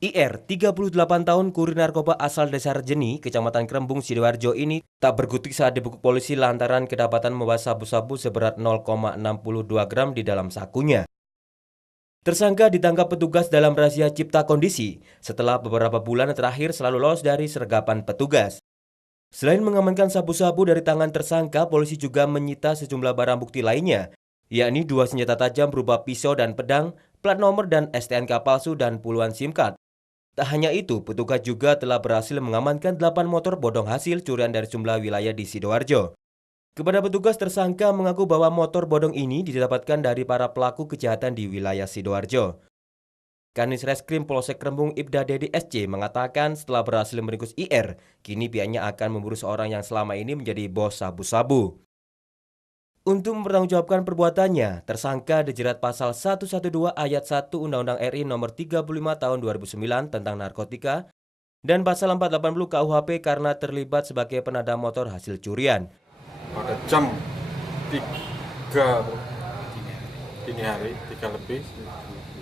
IR, 38 tahun, kurir narkoba asal Desa Rejeni, Kecamatan Krembung, Sidoarjo ini tak berkutik saat dibekuk polisi lantaran kedapatan membawa sabu-sabu seberat 0,62 gram di dalam sakunya. Tersangka ditangkap petugas dalam razia cipta kondisi setelah beberapa bulan terakhir selalu lolos dari sergapan petugas. Selain mengamankan sabu-sabu dari tangan tersangka, polisi juga menyita sejumlah barang bukti lainnya, yakni 2 senjata tajam berupa pisau dan pedang, plat nomor dan STNK palsu dan puluhan SIM card. Tak hanya itu, petugas juga telah berhasil mengamankan 8 motor bodong hasil curian dari sejumlah wilayah di Sidoarjo. Kepada petugas, tersangka mengaku bahwa motor bodong ini didapatkan dari para pelaku kejahatan di wilayah Sidoarjo. Kanit Reskrim Polsek Krembung Ibda Dedi SC mengatakan setelah berhasil meringkus IR, kini pihaknya akan memburu seorang yang selama ini menjadi bos sabu-sabu. Untuk mempertanggungjawabkan perbuatannya, tersangka dijerat pasal 112 ayat 1 Undang-Undang RI nomor 35 tahun 2009 tentang narkotika dan pasal 480 KUHP karena terlibat sebagai penada motor hasil curian. Pada jam 3 dini hari, 3 lebih,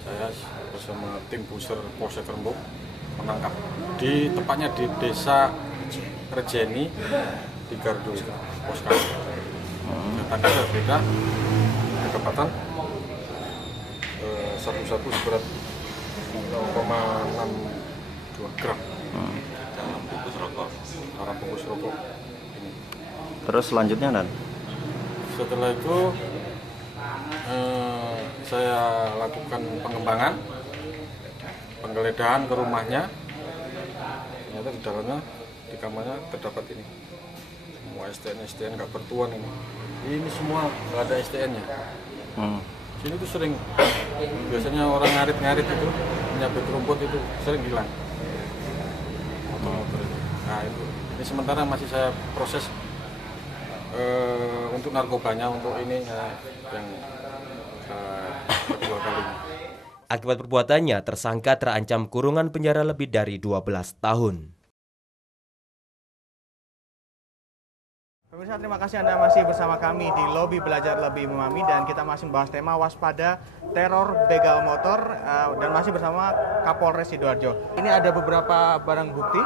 saya bersama tim Buser Polsek Krembung menangkap tepatnya di Desa Rejeni di Gardu Poskar. Tangkap berbeda, kedapatan sabu-sabu seberat 0,62 gram dalam bungkus rokok ini. Terus selanjutnya dan Setelah itu saya lakukan pengembangan, penggeledahan ke rumahnya. Ternyata di dalamnya, di kamarnya terdapat ini semua STN nggak bertuan ini. Ini semua nggak ada STN-nya. Sini tuh sering, biasanya orang ngarit-ngarit itu, menyabet rumput itu sering hilang motor-motor itu. Nah itu, ini sementara masih saya proses untuk narkobanya, untuk ini yang kedua kalinya. Akibat perbuatannya, tersangka terancam kurungan penjara lebih dari 12 tahun. Pemirsa, terima kasih Anda masih bersama kami di Lobi Belajar Lebih Memahami, dan kita masih membahas tema waspada teror begal motor dan masih bersama Kapolres Sidoarjo. Ini ada beberapa barang bukti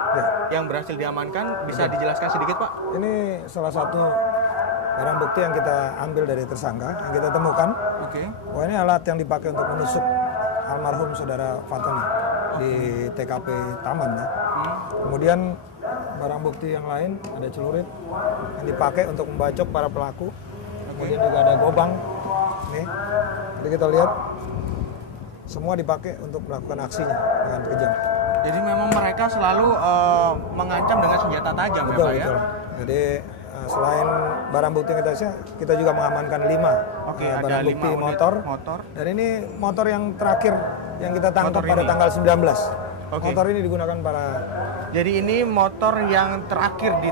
yang berhasil diamankan. Bisa dijelaskan sedikit, Pak? Ini salah satu barang bukti yang kita ambil dari tersangka, yang kita temukan. Bahwa ini alat yang dipakai untuk menusuk almarhum saudara Fatoni di TKP Taman. Ya. Kemudian barang bukti yang lain ada celurit yang dipakai untuk membacok para pelaku. Kemudian juga ada gobang. Nih, jadi kita lihat semua dipakai untuk melakukan aksinya dengan kejam. Jadi memang mereka selalu mengancam dengan senjata tajam, Betul, ya Pak, ya? betul. Jadi selain barang bukti yang kita juga mengamankan 5 barang bukti motor. Dan ini motor yang terakhir yang kita tangkap pada tanggal 19. Motor ini digunakan para... Jadi ini motor yang terakhir di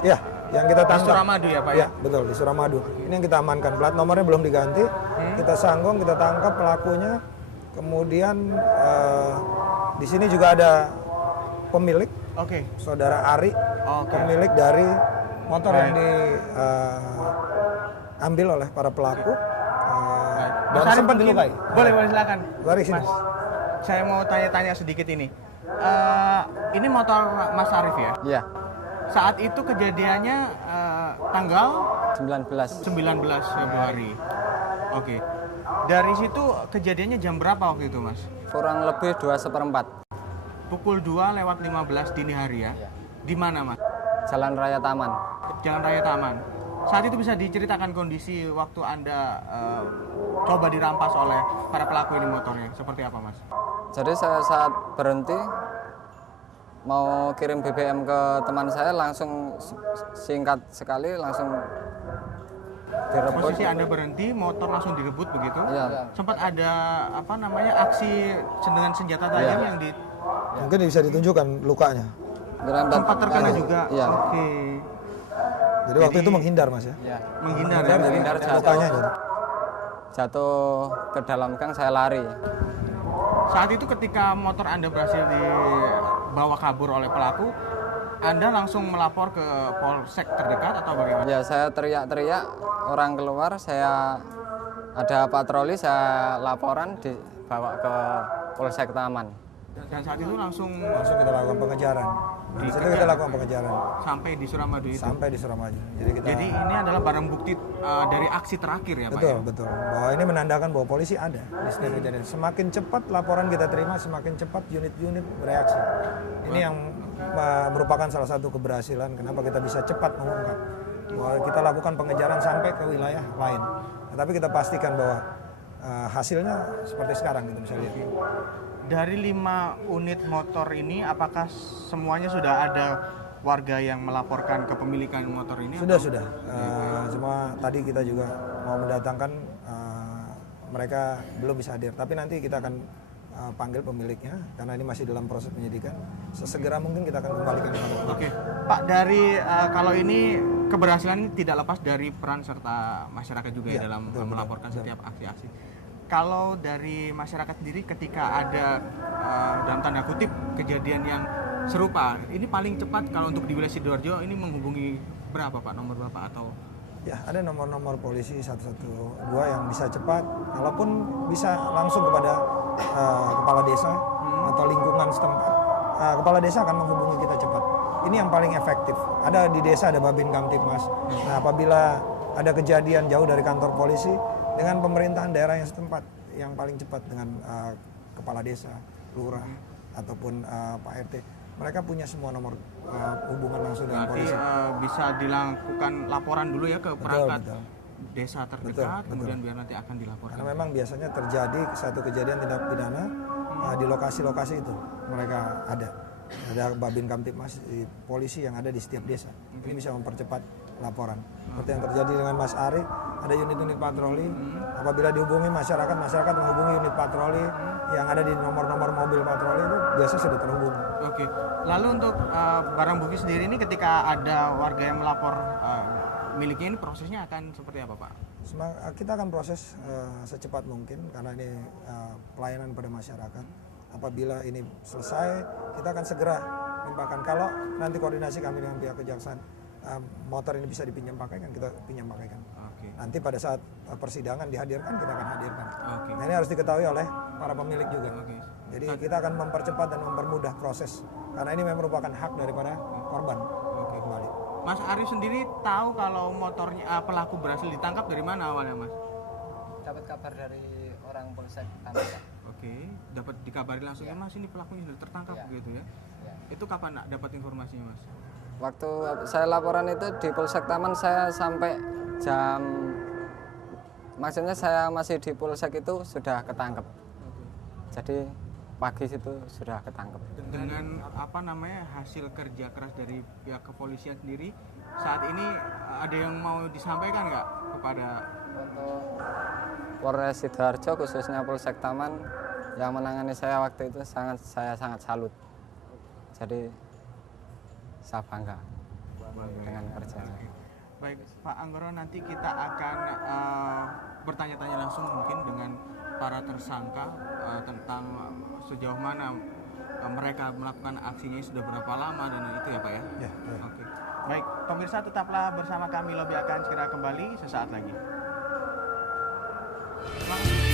yang kita tangkap. Di Suramadu ya Pak? Ya, betul, di Suramadu. Ini yang kita amankan, plat nomornya belum diganti. Kita sanggong, kita tangkap pelakunya. Kemudian di sini juga ada pemilik, saudara Ari, pemilik dari motor yang diambil oleh para pelaku. Dan sempat dilukai. Boleh silakan. Mari sini. Mas, saya mau tanya-tanya sedikit ini. Ini motor Mas Arif ya? Iya. Saat itu kejadiannya tanggal 19 Februari. Oke. Dari situ kejadiannya jam berapa waktu itu, Mas? Kurang lebih 2:15. Pukul 2:15 dini hari ya? Di mana, Mas? Jalan Raya Taman. Jalan Raya Taman. Saat itu bisa diceritakan kondisi waktu Anda coba dirampas oleh para pelaku ini motornya. Seperti apa, Mas? Jadi saya saat berhenti mau kirim BBM ke teman saya, langsung singkat sekali langsung direbut. Posisi Anda berhenti, motor langsung direbut begitu? Iya. Sempat ada aksi dengan senjata tajam yang di... Mungkin bisa ditunjukkan lukanya. Sempat terkena juga? Iya. Oke. Jadi waktu itu menghindar, Mas ya? Iya. Menghindar Lukanya jadi. Jatuh ke dalam gang, saya lari. Saat itu ketika motor Anda berhasil dibawa kabur oleh pelaku, Anda langsung melapor ke polsek terdekat atau bagaimana? Ya, saya teriak-teriak, orang keluar, saya ada patroli, saya laporan dibawa ke Polsek Taman. Dan saat itu langsung kita lakukan pengejaran. Di situ kita lakukan pengejaran sampai di Suramadu itu. sampai di Suramadu. Jadi ini adalah barang bukti dari aksi terakhir ya Pak? Betul, Ya? betul. Bahwa ini menandakan bahwa polisi ada di setiap kejadian. Semakin cepat laporan kita terima, semakin cepat unit-unit bereaksi. Ini yang merupakan salah satu keberhasilan kenapa kita bisa cepat mengungkap. Bahwa kita lakukan pengejaran sampai ke wilayah lain. Tetapi kita pastikan bahwa hasilnya seperti sekarang kita bisa lihat. Dari 5 unit motor ini, apakah semuanya sudah ada warga yang melaporkan kepemilikan motor ini? Sudah. Cuma tadi kita juga mau mendatangkan mereka belum bisa hadir. Tapi nanti kita akan panggil pemiliknya karena ini masih dalam proses penyidikan. Sesegera mungkin kita akan kembalikan kepada mereka. Oke, Pak, dari kalau ini keberhasilan ini tidak lepas dari peran serta masyarakat juga ya dalam melaporkan setiap aksi-aksi. Kalau dari masyarakat sendiri ketika ada dalam tanda kutip kejadian yang serupa, ini paling cepat kalau untuk di wilayah Sidoarjo ini menghubungi berapa Pak, nomor berapa atau? Ya, ada nomor-nomor polisi 112 yang bisa cepat, walaupun bisa langsung kepada kepala desa atau lingkungan setempat. Kepala desa akan menghubungi kita cepat. Ini yang paling efektif. Ada di desa ada Babin Kamtipmas. Nah, apabila ada kejadian jauh dari kantor polisi, dengan pemerintahan daerah yang setempat yang paling cepat dengan kepala desa, lurah ataupun Pak RT, mereka punya semua nomor hubungan langsung dengan polisi. Bisa dilakukan laporan dulu ya ke perangkat desa terdekat, betul. kemudian biar nanti akan dilaporkan. Karena memang biasanya terjadi satu kejadian tindak pidana di lokasi-lokasi itu mereka ada Babin Kamtipmas, polisi yang ada di setiap desa. Ini bisa mempercepat laporan. Seperti yang terjadi dengan Mas Ari, ada unit-unit patroli. Apabila dihubungi masyarakat menghubungi unit patroli yang ada di nomor-nomor mobil patroli itu biasa sudah terhubung. Oke. Lalu untuk barang bukti sendiri ini ketika ada warga yang melapor miliknya ini prosesnya akan seperti apa Pak? Kita akan proses secepat mungkin karena ini pelayanan pada masyarakat. Apabila ini selesai, kita akan segera limpahkan. Kalau nanti koordinasi kami dengan pihak kejaksaan, motor ini bisa dipinjam pakaikan, kita pinjam pakaikan. Nanti pada saat persidangan dihadirkan, kita akan hadirkan. Nah, ini harus diketahui oleh para pemilik juga. Jadi kita akan mempercepat dan mempermudah proses karena ini memang merupakan hak daripada korban. Kembali. Mas Ari sendiri tahu kalau motornya pelaku berhasil ditangkap dari mana awalnya Mas? Dapat kabar dari orang polsek Taman. Oke, dapat dikabari langsung ya Mas ini pelakunya sudah tertangkap gitu ya. Itu kapan dapat informasinya Mas? Waktu saya laporan itu di Polsek Taman saya sampai maksudnya saya masih di Polsek itu sudah ketangkep. Jadi pagi itu sudah ketangkep. Dengan hasil kerja keras dari pihak kepolisian sendiri, saat ini ada yang mau disampaikan nggak kepada Untuk Polres Sidoarjo khususnya Polsek Taman yang menangani saya waktu itu saya sangat salut. Jadi saya bangga dengan kerjanya. Baik Pak Anggoro, nanti kita akan bertanya-tanya langsung mungkin dengan para tersangka tentang sejauh mana mereka melakukan aksinya sudah berapa lama dan itu ya Pak ya? Ya. Oke. Baik, pemirsa tetaplah bersama kami, Lobby akan segera kembali sesaat lagi. Terima kasih.